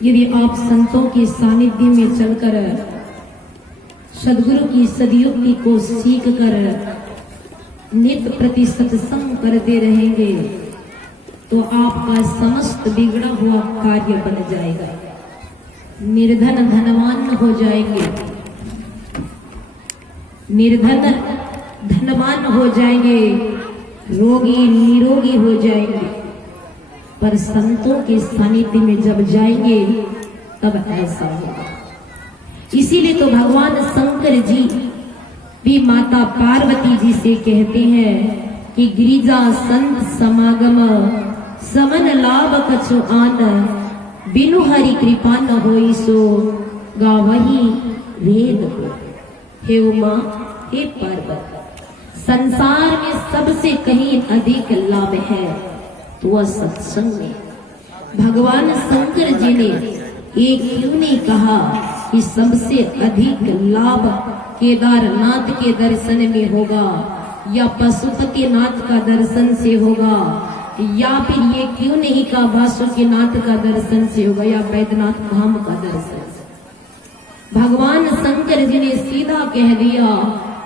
यदि आप संतों के सानिध्य में चलकर सदगुरु की सदयुक्ति को सीख कर नित्य प्रति सत्संग करते रहेंगे तो आपका समस्त बिगड़ा हुआ कार्य बन जाएगा। निर्धन धनवान हो जाएंगे, निर्धन धनवान हो जाएंगे, रोगी निरोगी हो जाएंगे। पर संतों के सानिध्य में जब जाएंगे तब ऐसा होगा। इसीलिए तो भगवान शंकर जी भी माता पार्वती जी से कहते हैं कि गिरिजा संत समागम समन लाभ कछु आन, बिनु हरि कृपा न होई सो गावही वेद हो। हे उमा, हे पार्वती, संसार में सबसे कहीं अधिक लाभ है तो वह सत्संग में। भगवान शंकर जी ने ये क्यों नहीं कहा कि सबसे अधिक लाभ केदारनाथ के दर्शन में होगा या पशुपतिनाथ का दर्शन से होगा, या फिर ये क्यों नहीं कहा वासुकीनाथ का दर्शन से होगा या बैद्यनाथ धाम का दर्शन से। भगवान शंकर जी ने सीधा कह दिया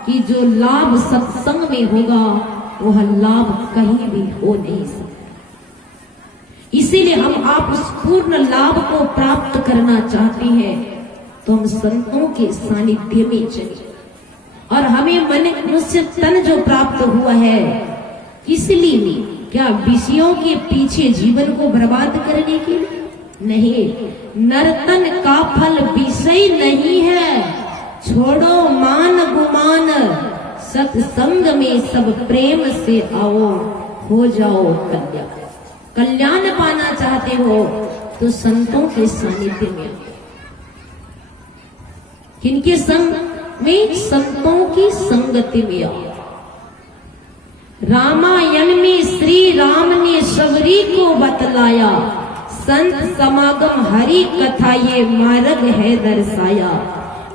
कि जो लाभ सत्संग में होगा वह लाभ कहीं भी हो नहीं सकता। इसीलिए हम आप उस पूर्ण लाभ को प्राप्त करना चाहते हैं तो हम संतों के सानिध्य में चले। और हमें मनुष्य तन जो प्राप्त हुआ है किस लिए? क्या विषयों के पीछे जीवन को बर्बाद करने के लिए? नहीं, नर्तन का फल विषय नहीं है। छोड़ो मान गुमान, सत्संग में सब प्रेम से आओ, हो जाओ कल्याण। कल्याण पाना चाहते हो तो संतों के सानिध्य में। किनके संग में? संतों की संगति में आओ। रामायण में श्री राम ने शबरी को बतलाया, संत समागम हरि कथा ये मार्ग है दर्शाया।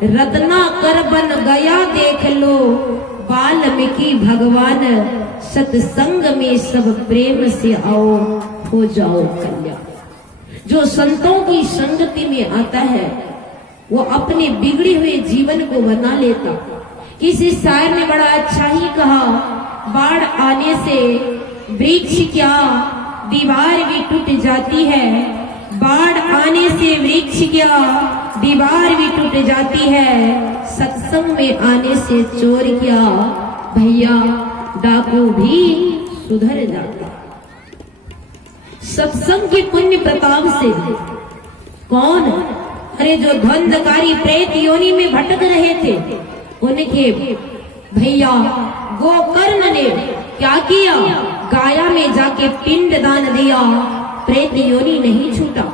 रत्नाकर बन गया देख लो वाल्मीकि भगवान, सत्संग में सब प्रेम से आओ, हो जाओ कल्याण। जो संतों की संगति में आता है वो अपने बिगड़े हुए जीवन को बना लेता। किसी शायर ने बड़ा अच्छा ही कहा, बाढ़ आने से वृक्ष क्या दीवार भी टूट जाती है, बाढ़ आने से वृक्ष क्या दीवार भी टूट जाती है, सत्संग में आने से चोर क्या भैया डाकू भी सुधर जाता। सत्संग के पुण्य प्रताप से कौन? अरे जो धंधकारी प्रेत योनि में भटक रहे थे उनके भैया गोकर्ण ने क्या किया? गाया में जाके पिंड दान दिया, प्रेत योनि नहीं छूटा।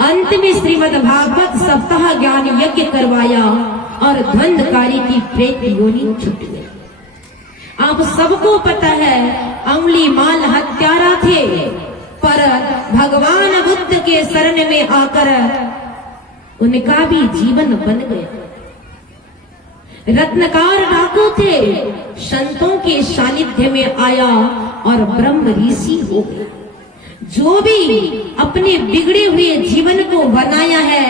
अंत में श्रीमद् भागवत सप्ताह ज्ञान यज्ञ करवाया और धंधकारी की प्रेत योनि छूट गई। आप सबको पता है अंगुली माल हत्यारा थे, पर भगवान बुद्ध के शरण में आकर उनका भी जीवन बन गया। रत्नकार डाकू थे, संतों के सानिध्य में आया और ब्रह्म ऋषि हो गया। जो भी अपने बिगड़े हुए जीवन को बनाया है,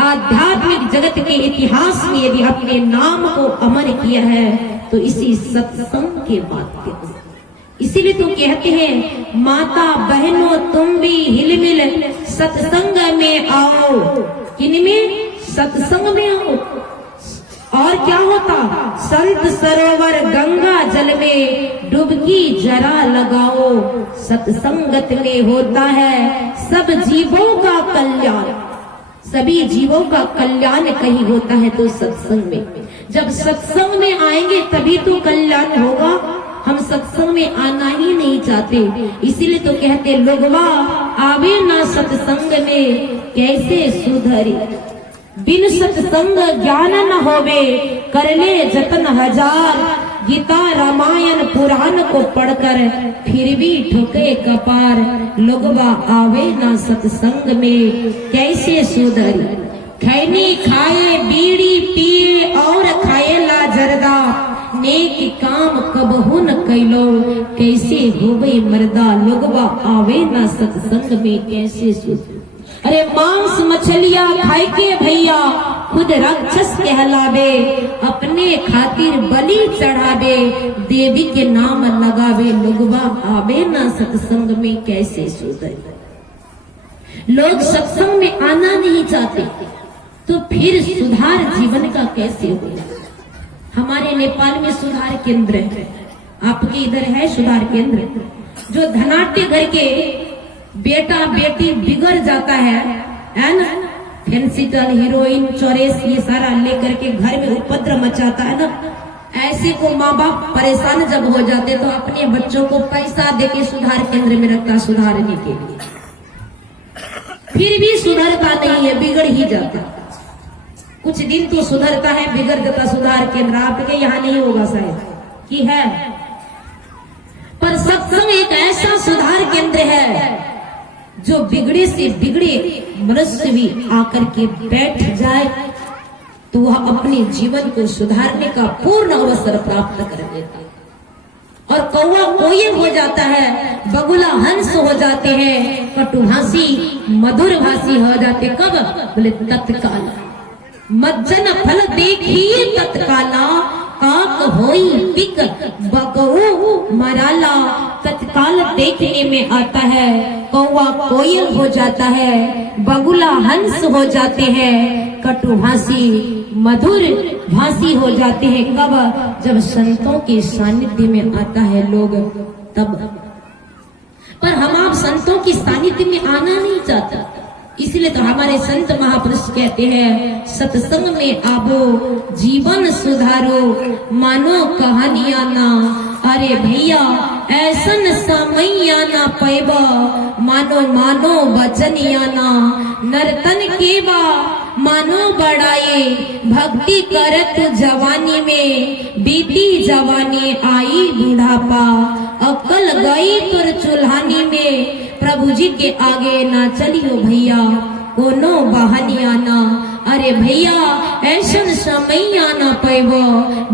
आध्यात्मिक जगत के इतिहास में यदि अपने नाम को अमर किया है तो इसी सत्संग के माध्यम से। इसीलिए तो कहते हैं माता बहनों तुम भी हिलमिल सत्संग में आओ। किनमें? सत्संग में आओ। और क्या होता? संत सरोवर गंगा जल में डुबकी जरा लगाओ, सत्संगत में होता है सब जीवों का कल्याण। सभी जीवों का कल्याण कहीं होता है तो सत्संग में। जब सत्संग में आएंगे तभी तो कल्याण होगा। हम सत्संग में आना ही नहीं चाहते, इसीलिए तो कहते लोगवा आवे ना सत्संग में कैसे सुधरे। बिन सत्संग ज्ञान न होवे, कर ले जतन हजार। गीता रामायण पुराण को पढ़कर फिर भी ठोके कपार। लोगवा आवे ना सत्संग में कैसे सुधरे। खैनी खाए बीड़ी पिए और खाए ला जरदा, नेक काम कबहू न कैलो कैसे होवे मर्दा। लोगवा आवे ना सत्संग में कैसे सुधरे। अरे मांस मछलियां खाए के भैया खुद राक्षस कहलावे, अपने खातिर बलि चढ़ावे, देवी के नाम लगावे, लोगवा आवे ना सत्संग में कैसे सुधरे। लोग सत्संग में आना नहीं चाहते तो फिर सुधार जीवन का कैसे होगा। हमारे नेपाल में सुधार केंद्र है, आपके इधर है सुधार केंद्र। जो धनाट्य घर के बेटा बेटी बिगड़ जाता है ना, फेंसिटल हीरोइन चौरेस ये सारा लेकर के घर में उपद्रव मचाता है ना, ऐसे को माँ बाप परेशान जब हो जाते तो अपने बच्चों को पैसा देके सुधार केंद्र में रखता सुधारने के लिए, फिर भी सुधरता नहीं है, बिगड़ ही जाता। कुछ दिन तो सुधरता है, बिगड़ जाता सुधार केंद्र। आपके यहाँ नहीं होगा शायद कि है, पर सत्संग एक ऐसा सुधार केंद्र है जो बिगड़े से बिगड़े मनुष्य भी आकर के बैठ जाए तो वह अपने जीवन को सुधारने का पूर्ण अवसर प्राप्त कर लेता है। और कौवा कोयल हो जाता है, बगुला हंस हो जाते हैं, कटुभाषी मधुर भाषी हो जाते। कब? बोले तत्काल। मज्जन फल देखिए तत्काला, काक होई पिक बकऊ मराला। तत्काल देखने में आता है, कौवा कोयल हो जाता है, बगुला हंस हो जाते हैं, कटुभाषी मधुर भाषी हो जाते हैं। कब? जब संतों के सानिध्य में आता है लोग, तब। पर हम आप संतों के सानिध्य में आना नहीं चाहता, इसलिए तो हमारे संत महापुरुष कहते हैं सत्संग में आवो जीवन सुधारो, मानो कहानियां ना। अरे भैया ऐसन समैया ना पैबा, मानो मानो वचनिया ना। नर्तन केवा मानो बढ़ाए, भक्ति करत जवानी में, बीती जवानी आई बुढ़ापा। अक्ल गई तुर चुल्हानी में, प्रभु जी के आगे ना चलियो भैया कोनो बहानिया ना। अरे भैया ऐसन समैया ना पैबो,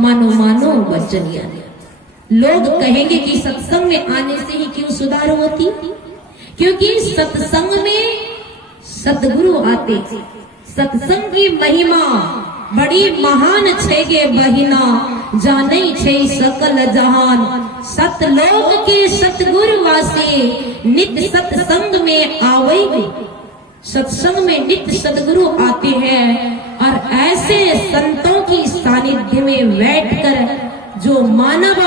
मानो मानो वचनिया ना। लोग कहेंगे कि सत्संग में आने से ही क्यों सुधार होती, क्योंकि सत्संग में सतगुरु आते। सत्संग की महिमा बड़ी महान छे गे बहिना, जाने छे सकल जहान। सतलोक के सतगुरु वासे, नित्य सत्संग में आवे। सत्संग में नित्य सतगुरु आते हैं और ऐसे संतों की सानिध्य में बैठकर जो मानव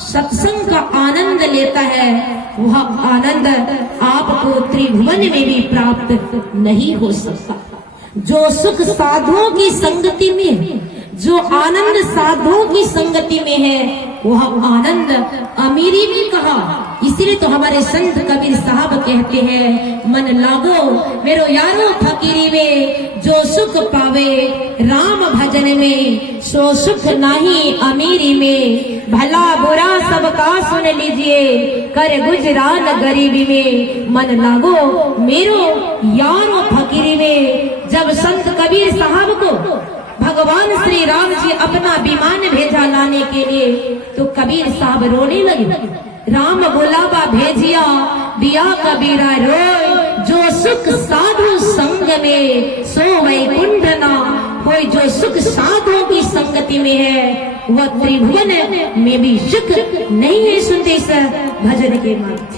सत्संग का आनंद लेता है, वह आनंद आपको त्रिभुवन में भी प्राप्त नहीं हो सकता। जो सुख साधुओं की संगति में, जो आनंद साधुओं की संगति में है, वह आनंद अमीरी में कहा। इसीलिए तो हमारे संत कबीर साहब कहते हैं, मन लागो मेरो यारो फकीरी में, जो सुख पावे राम भजन में, सो सुख नहीं अमीरी में। भला बुरा सबका सुन लीजिए, कर गुजरान गरीबी में। मन लागो मेरो यारो फकीरी में। जब संत कबीर साहब को भगवान श्री राम जी अपना विमान भेजा लाने के लिए, तो कबीर साहब रोने लगे। राम बुलावा भेजिया दिया कबीरा रोय, जो सुख साधु संग में सो वैकुंठ ना होय। जो सुख साधुओं की संगति में है, वह त्रिभुवन में भी सुख नहीं है। सुनते इस भजन के माध्यम